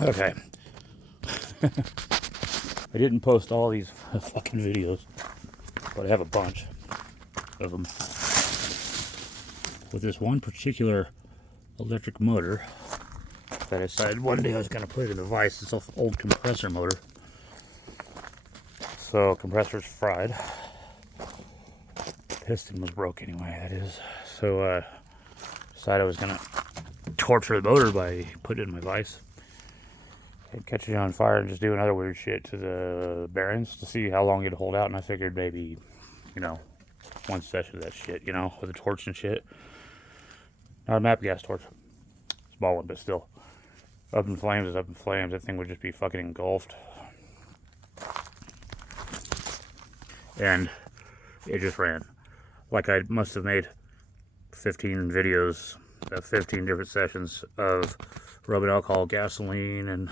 Okay. I didn't post all these fucking videos, but I have a bunch of them. With this one particular electric motor that I decided one day I was going to put it in the vise. It's an old compressor motor. So compressor's fried. Piston was broke anyway, that is. So decided I was going to torture the motor by putting it in my vise. And catch it on fire and just doing other weird shit to the bearings to see how long it'd hold out. And I figured maybe, you know, one session of that shit, you know, with a torch and shit. Not a map gas torch. Small one, but still. Up in flames is up in flames. That thing would just be fucking engulfed. And it just ran. Like I must have made 15 videos of 15 different sessions of rubbing alcohol, gasoline, and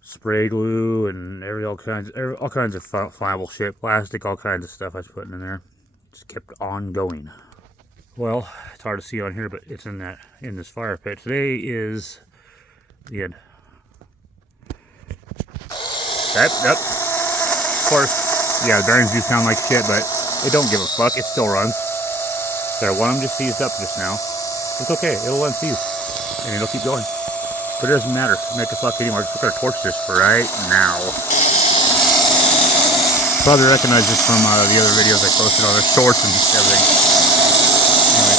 spray glue, and all kinds of flammable shit, plastic, all kinds of stuff I was putting in there. Just kept on going. Well, it's hard to see on here, but it's in this fire pit. Today is the end. Yep. Of course, yeah, the bearings do sound like shit, but it don't give a fuck. It still runs. There, one of them just seized up just now. It's okay. It'll unseize, and it'll keep going. But it doesn't matter. Make a fuck anymore. We're gonna torch this for right now. Probably recognize this from the other videos I posted on the shorts and everything. Anyway,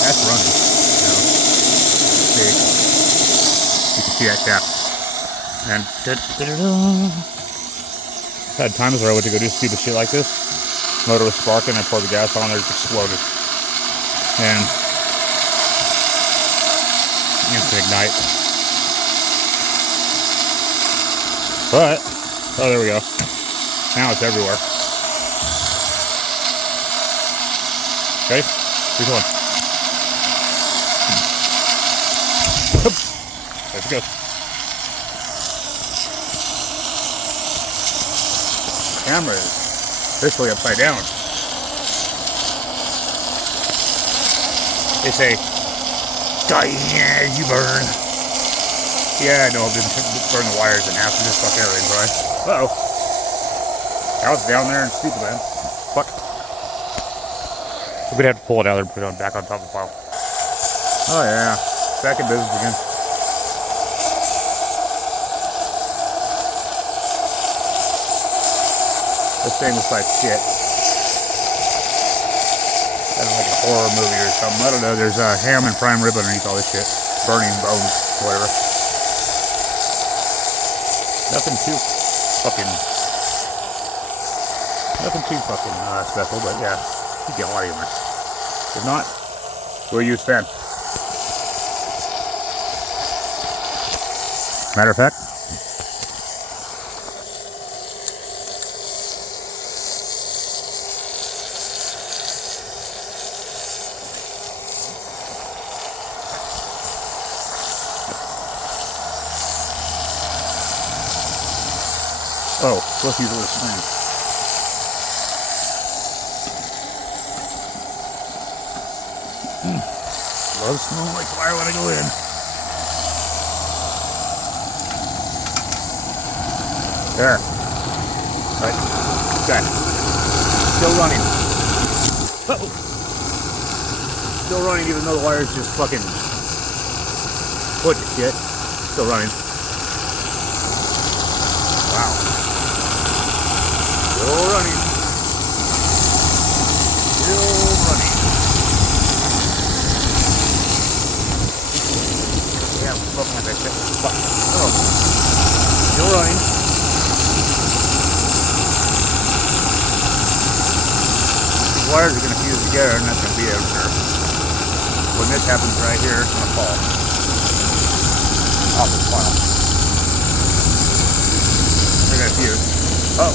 that's running. You know, see, you can see that cap. And had times where I went to go do stupid shit like this. Motor was sparking. I poured the gas on there, it exploded, and instant ignite. But oh, there we go. Now it's everywhere. Okay, keep going. There it goes. Camera is officially upside down. They say, dying as you burn. Yeah, I know, I've been burning the wires in half and just fucking everything, right? Uh-oh. Now it's down there and stupid, man. Fuck. We're gonna have to pull it out there and put it back on top of the pile. Oh yeah, back in business again. This thing looks like shit. Kind of like a horror movie or something. I don't know. There's a ham and prime rib underneath all this shit. Burning bones, whatever. Nothing too fucking special, but yeah, you get a lot of humor. If not, we'll use fan. Matter of fact, oh, let's use a little fan. Love smelling like fire when I go in. There. Right. Okay. Still running. Uh-oh. Still running even though the wire's just fucking put to shit. Still running. Wow. Still running. Still running. Yeah, fuck my bitch. Fuck. Oh. Still running. These wires are going to fuse together and that's going to be out there. When this happens right here, it's going to fall off this pile. They're going to fuse. Oh,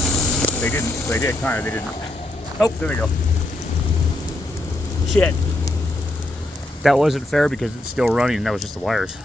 they didn't. They did, kind of. They didn't. Oh, there we go. Shit. That wasn't fair because it's still running and that was just the wires.